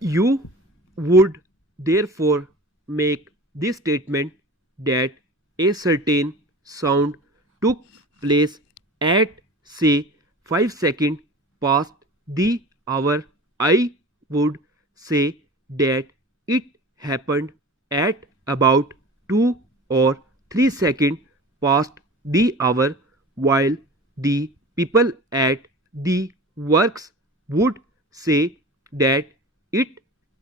You would therefore make this statement that a certain sound took place at say 5 seconds past the hour. I would say that it happened at about 2 or 3 seconds past the hour, while the people at the works would say that it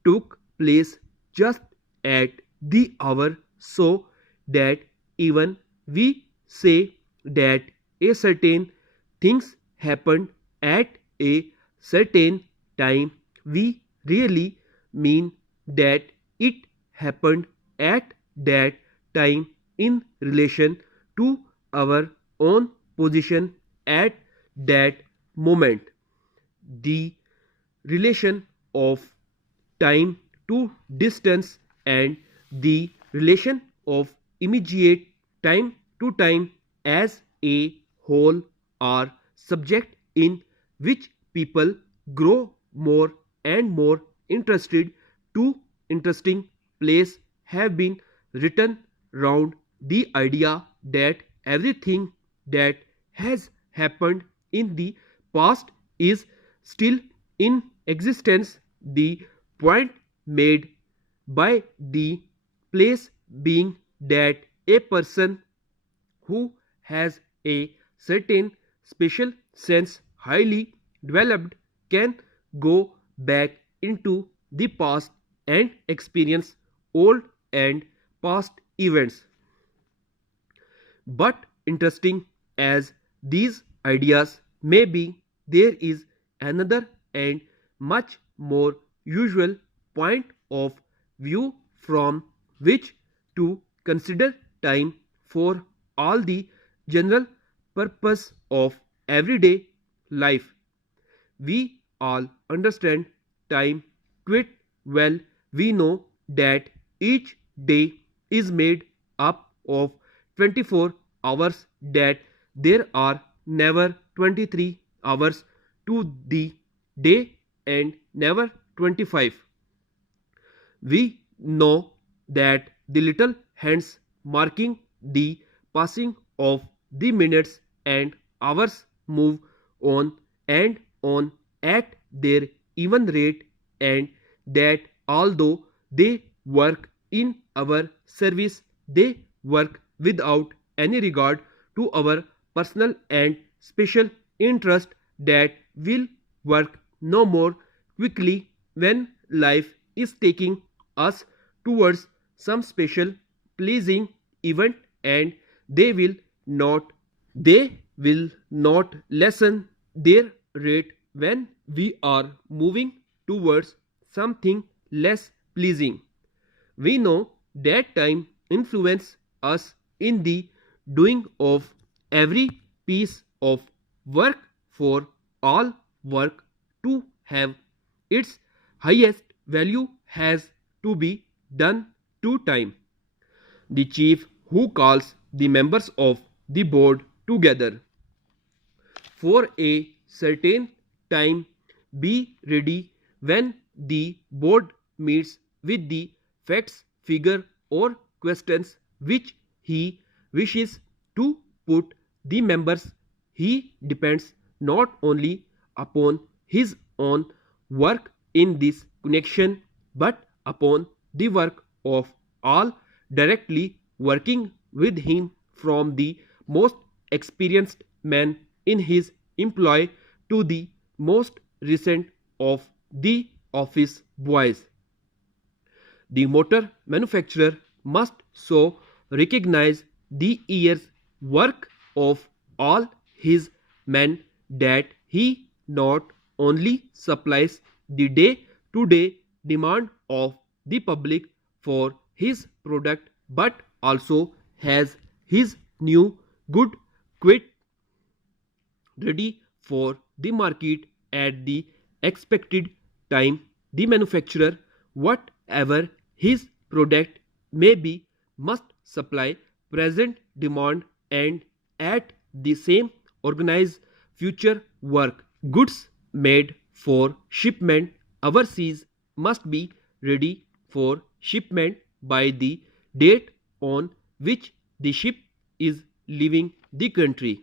took place just at the hour, so that even we say that a certain things happened at a certain time, we really mean that it happened at that time in relation to our own position at that moment. The relation of time to distance and the relation of immediate time to time as a whole are subject in which people grow more and more interested to interesting place have been written round the idea that everything that has happened in the past is still in existence. The point made by the place being that a person who has a certain special sense highly developed can go back into the past and experience old and past events. But interesting as these ideas may be, there is another and much more usual point of view from which to consider time for all the general purpose of everyday life. We all understand time quite well. We know that each day is made up of 24 hours, that there are never 23 hours to the day and never 25. We know that the little hands marking the passing of the minutes and hours move on and on at their even rate, and that although they work in our service, they work without any regard to our personal and special interest, that will work no more quickly when life is taking us towards some special pleasing event, and they will not they will not lessen their rate when we are moving towards something less pleasing. We know that time influences us in the doing of every piece of work, for all work to have its highest value has to be done to time. The chief who calls the members of the board together for a certain time be ready when the board meets with the facts, figure or questions which he wishes to put the members. He depends not only upon his own work in this connection, but upon the work of all directly working with him, from the most experienced man in his employ to the most recent of the office boys. The motor manufacturer must so recognize the year's work of all his men that he not only supplies the day to day demand of the public for his product, but also has his new good quite ready for the market at the expected time. The manufacturer, whatever his product may be, must supply present demand and at the same organize future work. Goods made for shipment overseas must be ready for shipment by the date on which the ship is leaving the country.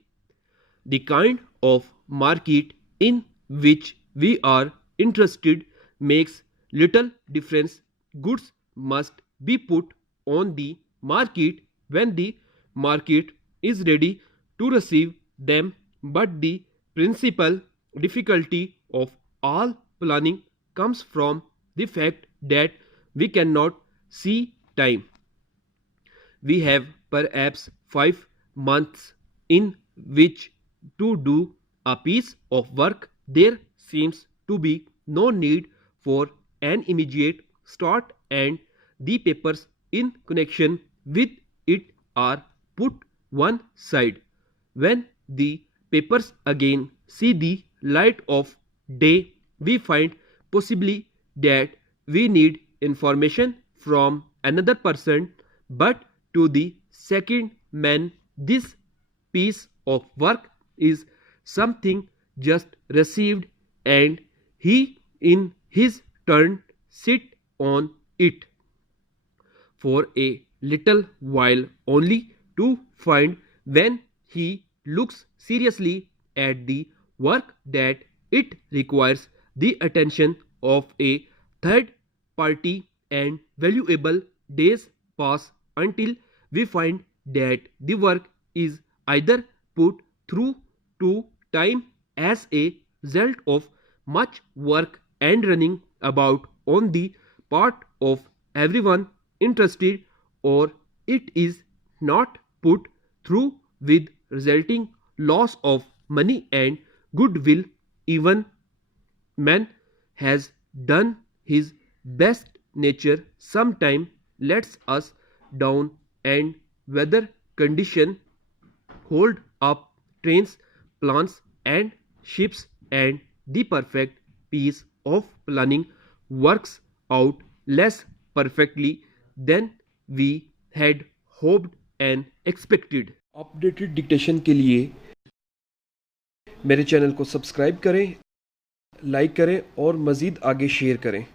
The kind of market in which we are interested makes little difference. Goods must be put on the market when the market is ready to receive them, but the principal difficulty of all planning comes from the fact that we cannot see time. We have perhaps 5 months in which to do a piece of work. There seems to be no need for an immediate start, and the papers in connection with it are put one side. When the papers again see the light of day, we find possibly that we need information from another person, but to the second man this piece of work is something just received, and he in his turn sit on it for a little while, only to find when he looks seriously at the work that it requires the attention of a third party, and valuable days pass until we find that the work is either put through to time as a result of much work and running about on the part of everyone interested, or it is not put through with resulting loss of money and goodwill. Even man has done his best, nature sometime lets us down, and weather condition hold up trains, plants and ships, and the perfect piece of planning works out less perfectly than we had hoped and expected. Updated dictation के लिए मेरे channel को subscribe करें, like करें और मज़ीद आगे share करें।